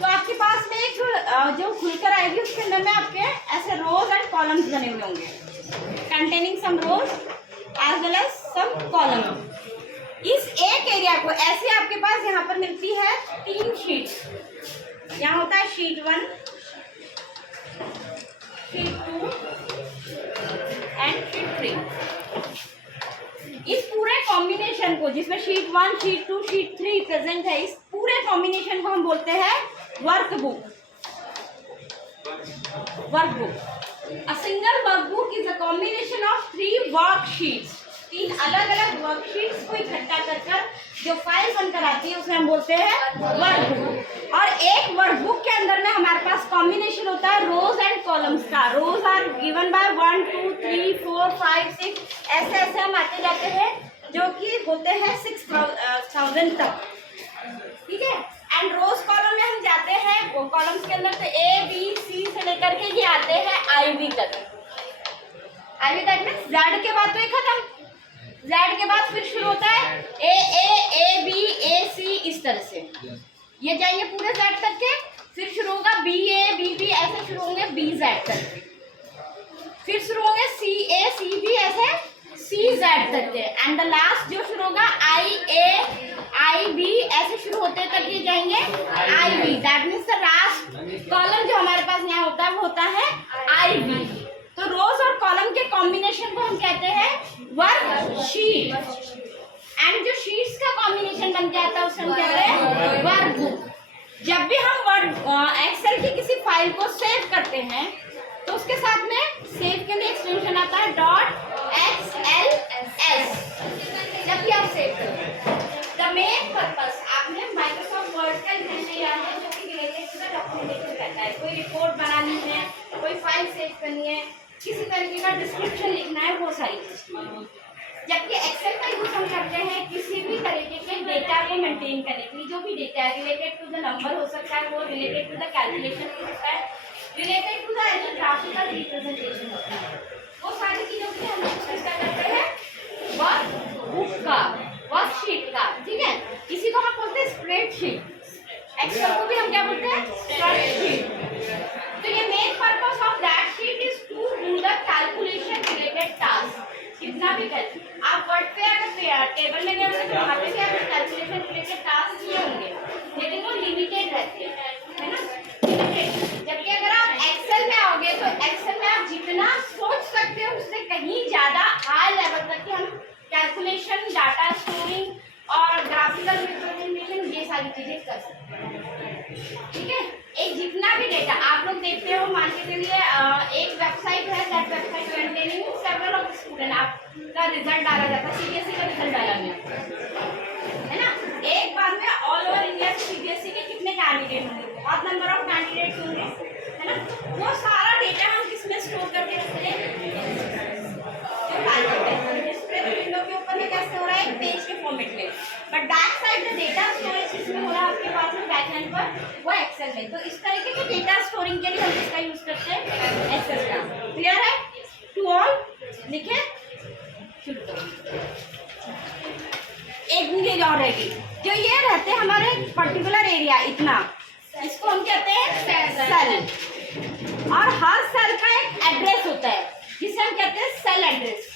तो आपके पास में एक जो खुलकर आएगी उसके अंदर में आपके ऐसे रोज एंड कॉलम्स बने हुए होंगे, कंटेनिंग सम रोज एज वेल एज सम कॉलम। इस एक एरिया को ऐसे आपके पास यहाँ पर मिलती है 3 शीट्स। यहाँ होता है शीट 1, शीट 2 एंड शीट 3। इस पूरे कॉम्बिनेशन को, जिसमें शीट 1, शीट 2, शीट 3 प्रेजेंट है, इस पूरे कॉम्बिनेशन को हम बोलते हैं workbook. Workbook, a single workbook is a combination of 3 worksheets. 3 अलग अलग वर्कशीट्स को इकट्ठा कर जो फाइल बनकर आती है उसे हम बोलते हैं वर्कबुक। और एक वर्कबुक के अंदर में हमारे पास कॉम्बिनेशन होता है रोज एंड कॉलम्स का। रोज आर गिवन बाय 1 2 3 4 5 6, ऐसे ऐसे हम आते जाते हैं, जो कि होते हैं 6000 तक, ठीक है। एंड रोज कॉलम में हम जाते हैं वो कॉलम्स के अंदर तो A B C से लेकर के ये आते हैं IV तक। IV तक में Z के बाद तो ये खत्म, Z के बाद फिर शुरू होता है A B A C, इस तरह से ये जाएंगे पूरे Z तक के। फिर शुरू होगा BA BB, ऐसे शुरू होंगे BZ तक के। फिर शुरू होंगे CA CB, ऐसे CZ तक के। एंड द लास्ट जो शुरू होगा IA IB, ऐसे शुरू होते तक ये जाएंगे IB। That means the last column जो हमारे पास यहाँ होता है वो होता है IB। तो रोज और कॉलम के कॉम्बिनेशन को हम कहते हैं वर्कशीट। एंड जो शीट्स का कॉम्बिनेशन बन जाता है उसे हम कहते हैं वर्कबुक। जब भी हम एक्सेल की किसी फाइल को सेव करते हैं तो उसके साथ में सेव के लिए एक्सटेंशन आता है .xls। जब भी आप सेव करते हैं, द मेन पर्पस, आपने माइक्रोसॉफ्ट वर्ड का ध्यान दिया है जो कि रिलेटेड टू द डॉक्यूमेंटेशन रहता है। कोई रिपोर्ट बनानी है, कोई फाइल सेव करनी है, किसी तरीके का डिस्क्रिप्शन लिखना है, वो सारी चीज़। जबकि एक्सेल का यूज हम करते हैं किसी भी तरीके के डेटा को मेंटेन करने के लिए। जो भी डेटा है रिलेटेड टू द नंबर हो सकता है, वो रिलेटेड टू द कैलकुलेशन हो सकता है, related to the any graphical representation होता है, वो सारी चीज़ों के लिए हम यूज करते हैं वर्कबुक का, वर्कशीट का, ठीक है। इसी को हम बोलते हैं स्प्रेडशीट। एक्सेल को भी हम क्या बोलते हैं, स्प्रेडशीट। तो ये main purpose of that sheet is to do the calculation related task. कितना भी कर, आप वर्ड पे अगर टेबल में गए तो वहाँ पे भी आपके कैलकुलेशन रिलेटेड टास्क किए होंगे, लेकिन वो लिमिटेड रहते हैं, है ना, लिमिटेड। जबकि अगर आप एक्सेल में आओगे तो एक्सेल में आप जितना सोच सकते हो उससे कहीं ज़्यादा हाई लेवल तक के हम कैलकुलेशन, डाटा स्टोरिंग और ग्राफिकल रिप्रेजेंटेशन, ये सारी चीज़ें कर सकते हैं, ठीक है। एक जितना भी डेटा आप लोग देखते हो, मान के चलिए एक वेबसाइट है, that website containing several of student, आपका रिजल्ट डाला जाता है, CBSE का रिजल्ट डाला गया, है ना। एक बार में ऑल ओवर इंडिया CBSE के कितने कैंडिडेट होंगे, बहुत नंबर ऑफ कैंडिडेट्स होंगे, है ना। वो सारा डेटा हम किसमें स्टोर करके रखते हैं, विंडो के ऊपर में कैसे हो रहा है, पेज के फॉर्मेट में। But back side the data storage इसमें हो रहा है आपके पास में बैकएंड पर, वो एक्सेल में। तो इस तरीके के डेटा स्टोरिंग के लिए हम इसका यूज करते हैं एक्सेल का। क्लियर है टू ऑल? लिखे, एक चीज और रहेगी, जो ये रहते हैं हमारे पर्टिकुलर एरिया इतना, इसको हम कहते हैं सेल। और हर सेल का एक एड्रेस होता है जिसे हम कहते हैं सेल एड्रेस,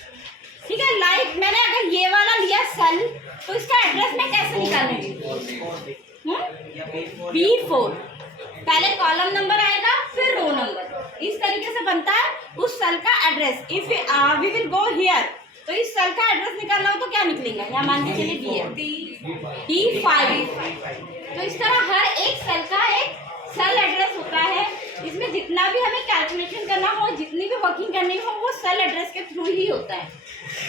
ठीक है। लाइक मैंने अगर ये वाला लिया सेल, तो इसका एड्रेस मैं कैसे निकालूंगी, B4, पहले कॉलम नंबर आएगा फिर रो नंबर, इस तरीके से बनता है उस सेल का address. If we will go here, तो इस सेल का एड्रेस निकालना हो तो क्या निकलेगा, यहाँ मान के चलिए D5। तो इस तरह हर एक सेल का एक सेल एड्रेस होता है। इसमें जितना भी हमें कैलकुलेशन करना हो, जितनी भी वर्किंग करनी हो, वो सेल एड्रेस के थ्रू ही होता है।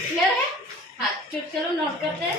क्लियर है? हाँ, चलो नोट करते हैं।